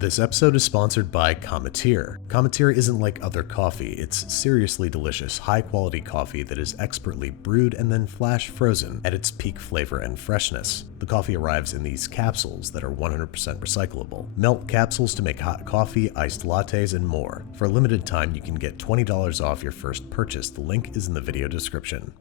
This episode is sponsored by Cometeer. Cometeer isn't like other coffee, it's seriously delicious, high-quality coffee that is expertly brewed and then flash frozen at its peak flavor and freshness. The coffee arrives in these capsules that are 100% recyclable. Melt capsules to make hot coffee, iced lattes, and more. For a limited time, you can get $20 off your first purchase. The link is in the video description.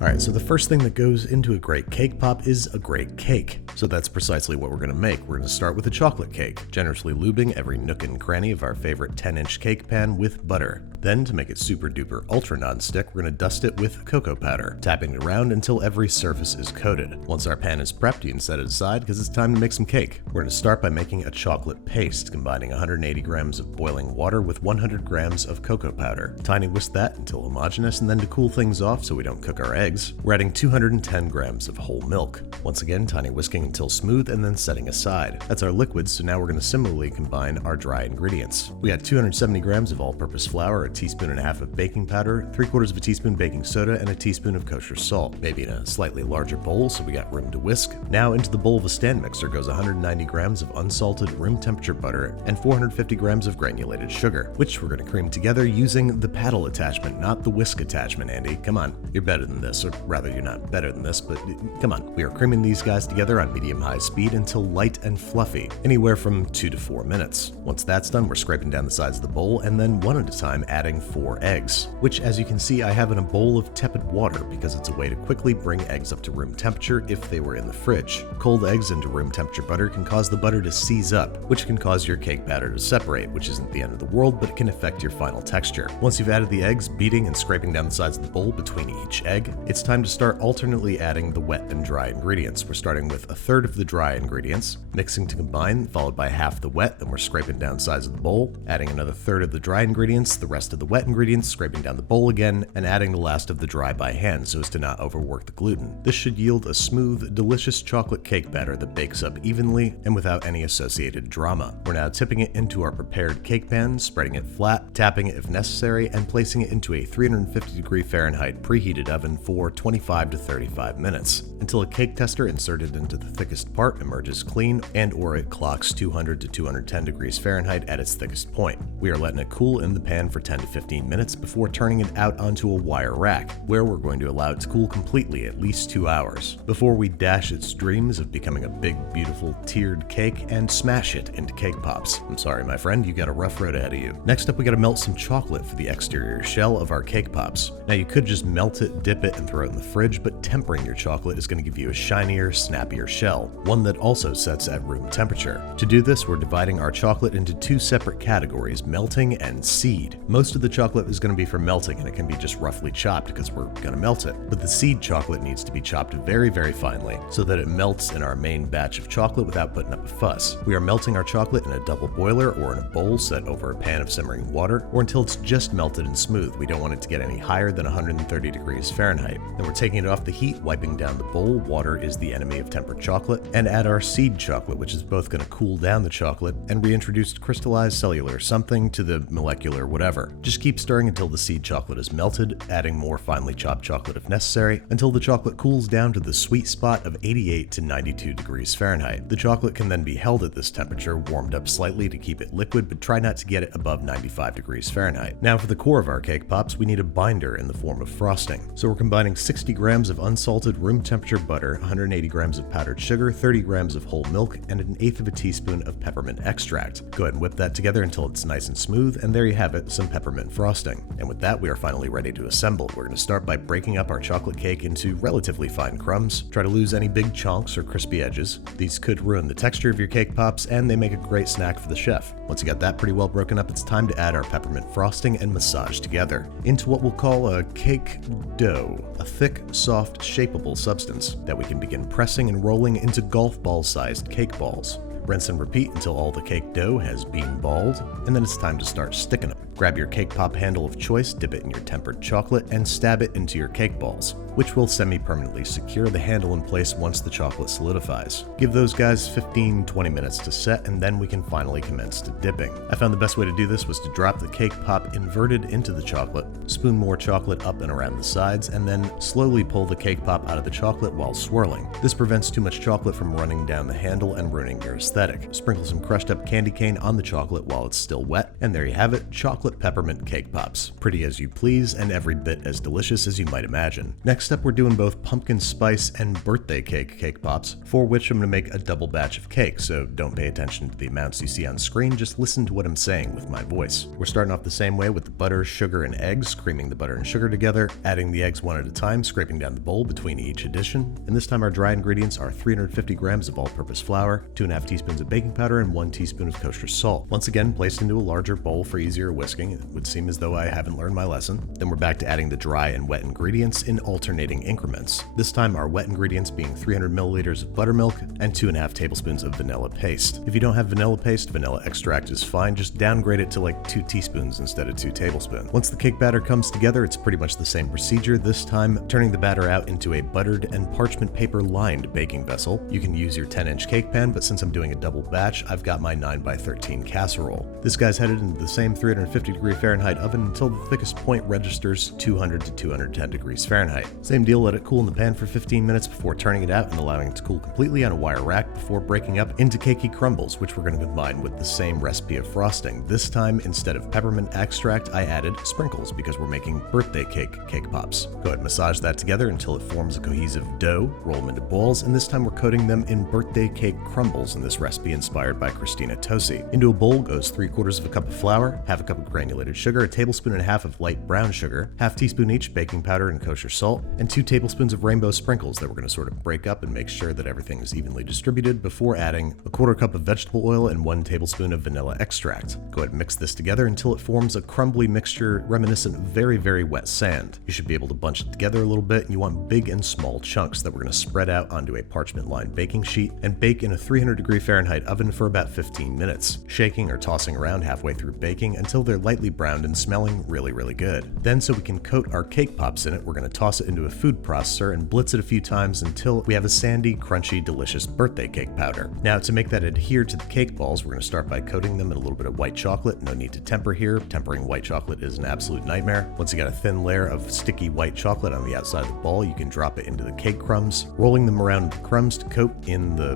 Alright, so the first thing that goes into a great cake pop is a great cake. So that's precisely what we're going to make. We're going to start with a chocolate cake, generously lubing every nook and cranny of our favorite 10-inch cake pan with butter. Then, to make it super duper ultra non-stick, we're going to dust it with cocoa powder, tapping it around until every surface is coated. Once our pan is prepped, you can set it aside because it's time to make some cake. We're going to start by making a chocolate paste, combining 180 grams of boiling water with 100 grams of cocoa powder. Tiny whisk that until homogeneous, and then to cool things off so we don't cook our eggs, we're adding 210 grams of whole milk. Once again, tiny whisking until smooth and then setting aside. That's our liquid, so now we're going to similarly combine our dry ingredients. We got 270 grams of all-purpose flour, a teaspoon and a half of baking powder, 3/4 of a teaspoon baking soda, and a teaspoon of kosher salt, maybe in a slightly larger bowl so we got room to whisk. Now into the bowl of a stand mixer goes 190 grams of unsalted room temperature butter and 450 grams of granulated sugar, which we're going to cream together using the paddle attachment, not the whisk attachment, Andy. Come on, you're better than this, or rather you're not better than this, but come on. We are creaming these guys together on medium-high speed until light and fluffy, anywhere from 2 to 4 minutes. Once that's done, we're scraping down the sides of the bowl and then one at a time adding 4 eggs, which as you can see I have in a bowl of tepid water because it's a way to quickly bring eggs up to room temperature if they were in the fridge. Cold eggs into room temperature butter can cause the butter to seize up, which can cause your cake batter to separate, which isn't the end of the world, but it can affect your final texture. Once you've added the eggs, beating and scraping down the sides of the bowl between each egg, it's time to start alternately adding the wet and dry ingredients. We're starting with 1/3 of the dry ingredients, mixing to combine, followed by half the wet, then we're scraping down sides of the bowl, adding another 1/3 of the dry ingredients, the rest of the wet ingredients, scraping down the bowl again, and adding the last of the dry by hand so as to not overwork the gluten. This should yield a smooth, delicious chocolate cake batter that bakes up evenly and without any associated drama. We're now tipping it into our prepared cake pan, spreading it flat, tapping it if necessary, and placing it into a 350 Fahrenheit preheated oven for 25 to 35 minutes, until a cake tester inserted into the thickest part emerges clean and/or it clocks 200 to 210 degrees Fahrenheit at its thickest point. We are letting it cool in the pan for 10 to 15 minutes before turning it out onto a wire rack, where we're going to allow it to cool completely at least 2 hours, before we dash its dreams of becoming a big, beautiful, tiered cake and smash it into cake pops. I'm sorry, my friend, you got a rough road ahead of you. Next up, we gotta melt some chocolate for the exterior shell of our cake pops. Now you could just melt it, dip it, and throw it in the fridge, but tempering your chocolate is going to give you a shinier, snappier shell, one that also sets at room temperature. To do this, we're dividing our chocolate into 2 separate categories, melting and seed. Most of the chocolate is going to be for melting, and it can be just roughly chopped because we're going to melt it, but the seed chocolate needs to be chopped very, very finely so that it melts in our main batch of chocolate without putting up a fuss. We are melting our chocolate in a double boiler or in a bowl set over a pan of simmering water, or until it's just melted and smooth. We don't want it to get any higher than 130 degrees Fahrenheit. Then we're taking it off the heat, wiping down the bowl. Water is the enemy of tempered chocolate, and add our seed chocolate, which is both going to cool down the chocolate and reintroduce crystallized cellular something to the molecular whatever. Just keep stirring until the seed chocolate is melted, adding more finely chopped chocolate if necessary, until the chocolate cools down to the sweet spot of 88 to 92 degrees Fahrenheit. The chocolate can then be held at this temperature, warmed up slightly to keep it liquid, but try not to get it above 95 degrees Fahrenheit. Now for the core of our cake pops, we need a binder in the form of frosting. So we're combining 60 grams of unsalted room temperature butter, 180 grams of powdered sugar, 30 grams of whole milk, and 1/8 of a teaspoon of peppermint extract. Go ahead and whip that together until it's nice and smooth, and there you have it, some peppermint frosting. And with that, we are finally ready to assemble. We're going to start by breaking up our chocolate cake into relatively fine crumbs. Try to lose any big chunks or crispy edges. These could ruin the texture of your cake pops, and they make a great snack for the chef. Once you got that pretty well broken up, it's time to add our peppermint frosting and massage together into what we'll call a cake dough, a thick, soft, shapeable substance that we can begin pressing and rolling into golf ball-sized cake balls. Rinse and repeat until all the cake dough has bean balled, and then it's time to start sticking them. Grab your cake pop handle of choice, dip it in your tempered chocolate, and stab it into your cake balls, which will semi-permanently secure the handle in place once the chocolate solidifies. Give those guys 15-20 minutes to set, and then we can finally commence to dipping. I found the best way to do this was to drop the cake pop inverted into the chocolate, spoon more chocolate up and around the sides, and then slowly pull the cake pop out of the chocolate while swirling. This prevents too much chocolate from running down the handle and ruining your aesthetic. Sprinkle some crushed up candy cane on the chocolate while it's still wet, and there you have it, chocolate peppermint cake pops. Pretty as you please, and every bit as delicious as you might imagine. Next up, we're doing both pumpkin spice and birthday cake pops, for which I'm going to make a double batch of cake, so don't pay attention to the amounts you see on screen, just listen to what I'm saying with my voice. We're starting off the same way with the butter, sugar, and eggs, creaming the butter and sugar together, adding the eggs one at a time, scraping down the bowl between each addition, and this time our dry ingredients are 350 grams of all-purpose flour, 2.5 teaspoons of baking powder, and 1 teaspoon of kosher salt. Once again, placed into a larger bowl for easier whisking. It would seem as though I haven't learned my lesson. Then we're back to adding the dry and wet ingredients in alternating increments. This time our wet ingredients being 300 milliliters of buttermilk and 2.5 tablespoons of vanilla paste. If you don't have vanilla paste, vanilla extract is fine, just downgrade it to like 2 teaspoons instead of 2 tablespoons. Once the cake batter comes together, it's pretty much the same procedure, this time turning the batter out into a buttered and parchment paper lined baking vessel. You can use your 10-inch cake pan, but since I'm doing a double batch, I've got my 9x13 casserole. This guy's headed into the same 350 Fahrenheit oven until the thickest point registers 200 to 210 degrees Fahrenheit. Same deal, let it cool in the pan for 15 minutes before turning it out and allowing it to cool completely on a wire rack before breaking up into cakey crumbles, which we're going to combine with the same recipe of frosting. This time, instead of peppermint extract, I added sprinkles because we're making birthday cake pops. Go ahead and massage that together until it forms a cohesive dough, roll them into balls, and this time we're coating them in birthday cake crumbles in this recipe inspired by Christina Tosi. Into a bowl goes 3/4 of a cup of flour, half a cup of granulated sugar, a tablespoon and a half of light brown sugar, half teaspoon each baking powder and kosher salt, and 2 tablespoons of rainbow sprinkles that we're going to sort of break up and make sure that everything is evenly distributed before adding a 1/4 cup of vegetable oil and 1 tablespoon of vanilla extract. Go ahead and mix this together until it forms a crumbly mixture reminiscent of very, very wet sand. You should be able to bunch it together a little bit, and you want big and small chunks that we're going to spread out onto a parchment-lined baking sheet and bake in a 300 Fahrenheit oven for about 15 minutes, shaking or tossing around halfway through baking until they're lightly browned and smelling really, really good. Then, so we can coat our cake pops in it, we're going to toss it into a food processor and blitz it a few times until we have a sandy, crunchy, delicious birthday cake powder. Now, to make that adhere to the cake balls, we're going to start by coating them in a little bit of white chocolate. No need to temper here. Tempering white chocolate is an absolute nightmare. Once you got a thin layer of sticky white chocolate on the outside of the ball, you can drop it into the cake crumbs, rolling them around the crumbs to coat in the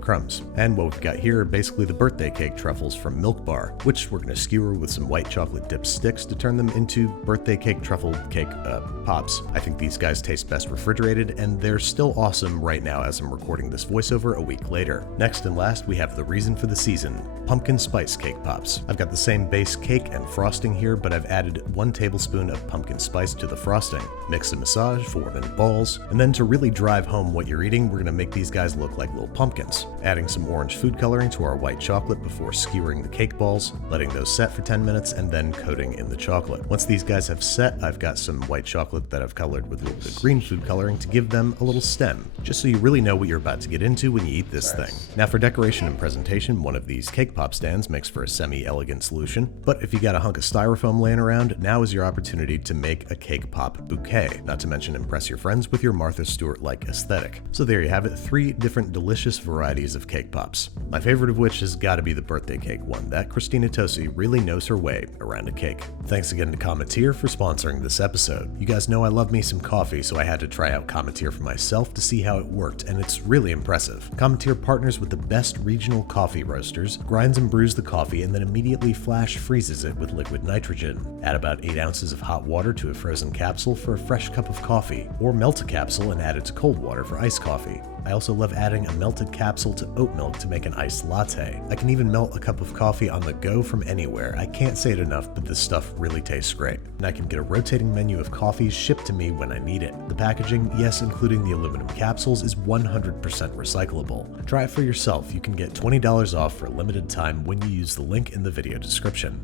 crumbs. And what we've got here are basically the birthday cake truffles from Milk Bar, which we're going to skewer with some white chocolate dip sticks to turn them into birthday cake truffle cake pops. I think these guys taste best refrigerated, and they're still awesome right now as I'm recording this voiceover a week later. Next and last, we have the reason for the season, pumpkin spice cake pops. I've got the same base cake and frosting here, but I've added 1 tablespoon of pumpkin spice to the frosting. Mix and massage, form in balls, and then to really drive home what you're eating, we're going to make these guys look like little pumpkins. Adding some orange food coloring to our white chocolate before skewering the cake balls, letting those set for 10 minutes, and then coating in the chocolate. Once these guys have set, I've got some white chocolate that I've colored with a little bit of green food coloring to give them a little stem, just so you really know what you're about to get into when you eat this thing. Now for decoration and presentation, one of these cake pop stands makes for a semi-elegant solution, but if you got a hunk of styrofoam laying around, now is your opportunity to make a cake pop bouquet, not to mention impress your friends with your Martha Stewart-like aesthetic. So there you have it, 3 different delicious varieties of cake pops. My favorite of which has got to be the birthday cake one. That Christina Tosi really knows her way around a cake. Thanks again to Cometeer for sponsoring this episode. You guys know I love me some coffee, so I had to try out Cometeer for myself to see how it worked, and it's really impressive. Cometeer partners with the best regional coffee roasters, grinds and brews the coffee, and then immediately flash freezes it with liquid nitrogen. Add about 8 ounces of hot water to a frozen capsule for a fresh cup of coffee, or melt a capsule and add it to cold water for iced coffee. I also love adding a melted capsule to oat milk to make an iced latte. I can even melt a cup of coffee on the go from anywhere. I can't say it enough, but this stuff really tastes great. And I can get a rotating menu of coffees shipped to me when I need it. The packaging, yes, including the aluminum capsules, is 100% recyclable. Try it for yourself. You can get $20 off for a limited time when you use the link in the video description.